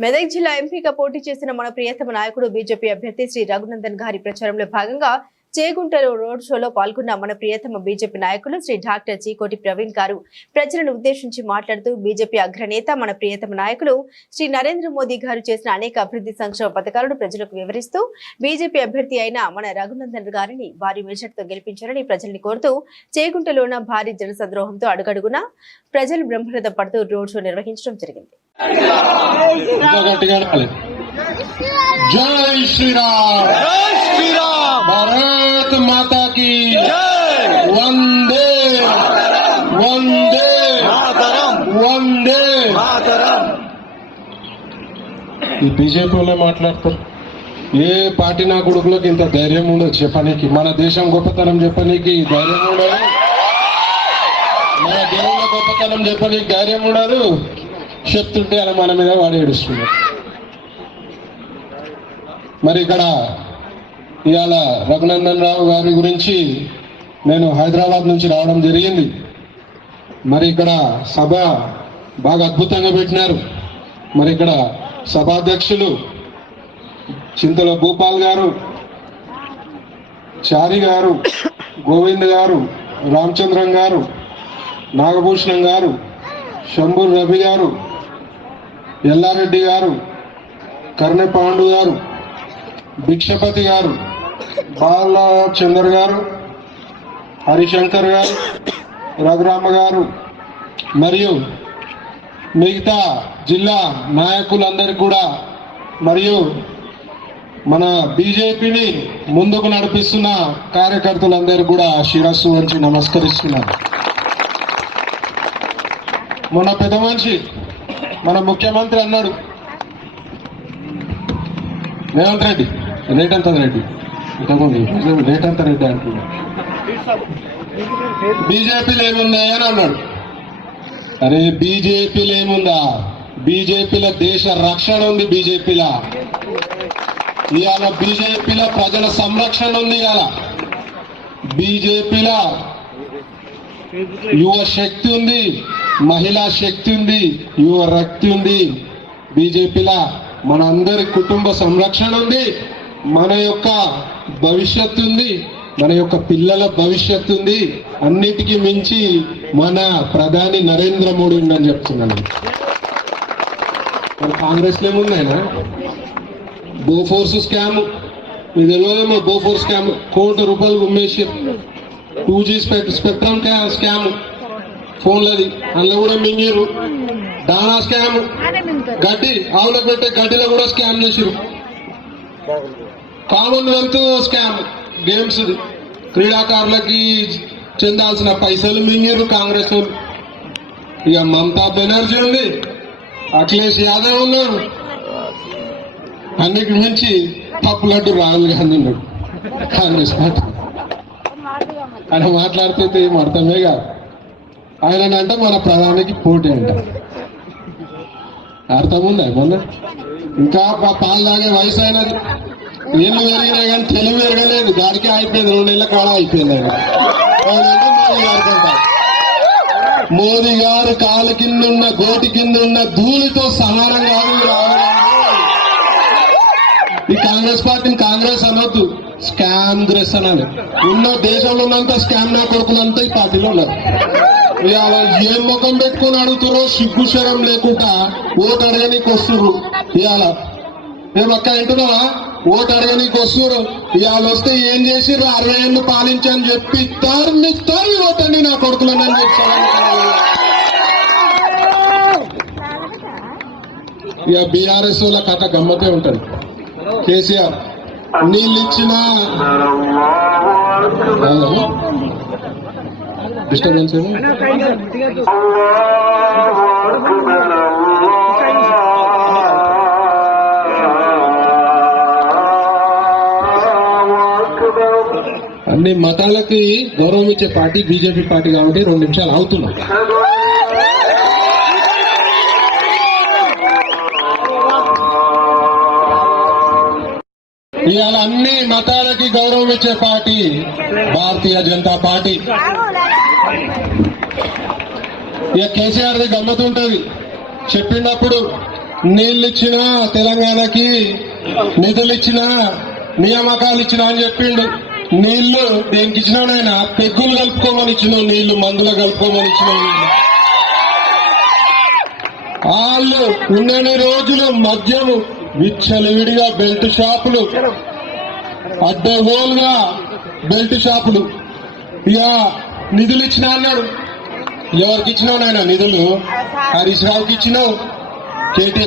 మెదక్ జిల్లా ఎంపీగా పోటీ చేసిన మన ప్రియతమ నాయకుడు బీజేపీ అభ్యర్థి శ్రీ రఘునందన్ గారి ప్రచారంలో భాగంగా చేగుంటలో రోడ్ షోలో పాల్గొన్న మన ప్రియతమ బీజేపీ నాయకులు శ్రీ డాక్టర్ చీకోటి ప్రవీణ్ గారు. ప్రజలను ఉద్దేశించి మాట్లాడుతూ బీజేపీ అగ్రనేత మన ప్రియతమ నాయకులు శ్రీ నరేంద్ర మోదీ గారు చేసిన అనేక అభివృద్ధి సంక్షేమ పథకాలను ప్రజలకు వివరిస్తూ బీజేపీ అభ్యర్థి అయిన మన రఘునందన్ గారిని భారీ మెజార్టీతో గెలిపించారని ప్రజల్ని కోరుతూ చేగుంటలోన భారీ జనసద్రోహంతో అడుగడుగున ప్రజలు బ్రహ్మరథం పడుతూ రోడ్ షో నిర్వహించడం జరిగింది. జై శ్రీరామ్. జై శ్రీరామ్. భారత్ మాతా కి జై. వందే. వందే. మాతరం. వందే. మాతరం. ఈ బీజేపీ వాళ్ళే మాట్లాడతారు. ఏ పార్టీ నా కొడుకులకు ఇంత ధైర్యం ఉండదు చెప్పనీకి? మన దేశం గొప్పతనం చెప్పనీకి ధైర్యం ఉండదు. మన దేవుళ్ళ గొప్పతనం చెప్పనీకి ధైర్యం ఉండదు. చెప్తుంటే అలా మన మీద వాడు ఏడుస్తున్నాడు. మరి ఇక్కడ ఇవాళ రఘునందన్ రావు గారి గురించి నేను హైదరాబాద్ నుంచి రావడం జరిగింది. మరి ఇక్కడ సభ బాగా అద్భుతంగా పెట్టినారు. మరి ఇక్కడ సభాధ్యక్షులు చింతల భూపాల్ గారు చారి గారు గోవింద్ గారు రామచంద్రం గారు నాగభూషణం గారు శంభూర్ రవి గారు ఎల్లారెడ్డి గారు కర్ణపాండు గారు భిక్షపతి గారు బాలచందర్ గారు హరిశంకర్ గారు రఘురామ గారు మరియు మిగతా జిల్లా నాయకులందరికీ కూడా మరియు మన బీజేపీని ముందుకు నడిపిస్తున్న కార్యకర్తలందరూ కూడా శిరస్సు వంచి నమస్కరిస్తున్నారు మొన్న పెద్ద మనిషి మన ముఖ్యమంత్రి అన్నాడు. రేవంత్ రెడ్డి. రేట్ ఎంత రెడ్డి? ఇంతకుముందు రేట్ ఎంత రెడ్డి అంటున్నాడు. బీజేపీలో ఏముందా అని అన్నాడు. అరే బీజేపీలో ఏముందా? బీజేపీలో దేశ రక్షణ ఉంది బీజేపీల. ఇవాళ బీజేపీలో ప్రజల సంరక్షణ ఉంది ఇవాళ. బీజేపీలో యువ శక్తి ఉంది. మహిళా శక్తి ఉంది యువ రక్తి ఉంది. బీజేపీలో మన అందరి కుటుంబ సంరక్షణ ఉంది. మన యొక్క భవిష్యత్తు ఉంది. మన యొక్క పిల్లల భవిష్యత్తు ఉంది. అన్నిటికీ మించి మన ప్రధాని నరేంద్ర మోడీ ఉందని చెప్తున్నాను. మరి కాంగ్రెస్ ఏముందైనా బోఫోర్స్ స్కామ్. మీకు తెలియదేమో బోఫోర్స్ స్కామ్? కోటి రూపాయలు ఉమ్మేసి టూ జీ స్పెక్ట్రమ్ స్కామ్. ఫోన్లది. అందులో కూడా మింగిరు దానా స్కామ్. గడ్డి ఆవులకు పెట్టే గడ్డిలో కూడా స్కామ్ చేసిరు కామన్వెల్త్ స్కామ్ గేమ్స్ క్రీడాకారులకి చెందాల్సిన పైసలు మింగిరు కాంగ్రెస్ వాళ్ళు. ఇక మమతా బెనర్జీ ఉంది. అఖిలేష్ యాదవ్ ఉన్నారు అన్నిటి మించి పప్పులడ్డు రాహుల్ గాంధీ ఉన్నాడు. కాంగ్రెస్ పార్టీ. ఆయన మాట్లాడితే ఏం అర్థమే కాదు. ఆయన అంటే మన ప్రధానికి పోటీ అంట. అర్థం మొన్న? ఇంకా పాలు తాగే వయసు అయినది. నీళ్ళు పెరిగినా కానీ తెలివి పెరగలేదు. దానికి అయిపోయింది. రెండు నెలల కాలం అయిపోయింది ఆయన. మోదీ మోదీ గారు కాలు కింద ఉన్న గోటి కింద ఉన్న ధూళితో సమానం కాదు ఈ కాంగ్రెస్ పార్టీని కాంగ్రెస్ అనొద్దు. స్కామ్ గ్రెస్ అనాలి. ఉన్న దేశంలో ఉన్నంత స్కామ్ నా కొడుకులంతా ఈ పార్టీలో ఉన్నారు. ఏం ముఖం పెట్టుకుని అడుగుతారో సిగ్గు శరం లేకుండా ఓటు అడగనీకి వస్తుర్రు. ఇవాళ. మేము అక్క వింటున్నావా? ఓటు అడగనీకి వస్తుర్రు. ఇవాళ వస్తే ఏం చేసిర్రు? అరవై ఏళ్ళు పాలించని చెప్పి తరిమి తరి ఓటండి నా కొడుకులని చెప్తాను ఇక బీఆర్ఎస్ వాళ్ళ కథ గమ్మతే ఉంటది. కేసీఆర్ నీళ్ళు ఇచ్చిన డిస్టర్బెన్స్ అన్ని మతాలకి గౌరవం ఇచ్చే పార్టీ బీజేపీ పార్టీ కాబట్టి రెండు నిమిషాలు అవుతున్నాం ఇవాళ అన్ని మతాలకి గౌరవం ఇచ్చే పార్టీ భారతీయ జనతా పార్టీ. ఇక కేసీఆర్ది గమ్మత్ ఉంటుంది. చెప్పినప్పుడు నీళ్ళు ఇచ్చినా తెలంగాణకి నిధులు ఇచ్చినా నియామకాలు ఇచ్చినా అని చెప్పిండు. నీళ్ళు దేనికి ఇచ్చినా ఆయన పెగ్గులు కలుపుకోమని ఇచ్చిన నీళ్ళు మందులు కలుపుకోమని ఇచ్చిన వాళ్ళు ఉన్నన్ని రోజులు మద్యము విచ్చలవిడిగా బెల్ట్ షాపులు అడ్డగోలుగా బెల్ట్ షాపులు. ఇక నిధులు ఇచ్చినా అన్నాడు. ఎవరికి ఇచ్చినావు నాయన? నిధులు. హరీష్ రావుకి ఇచ్చినావు. కేటీఆర్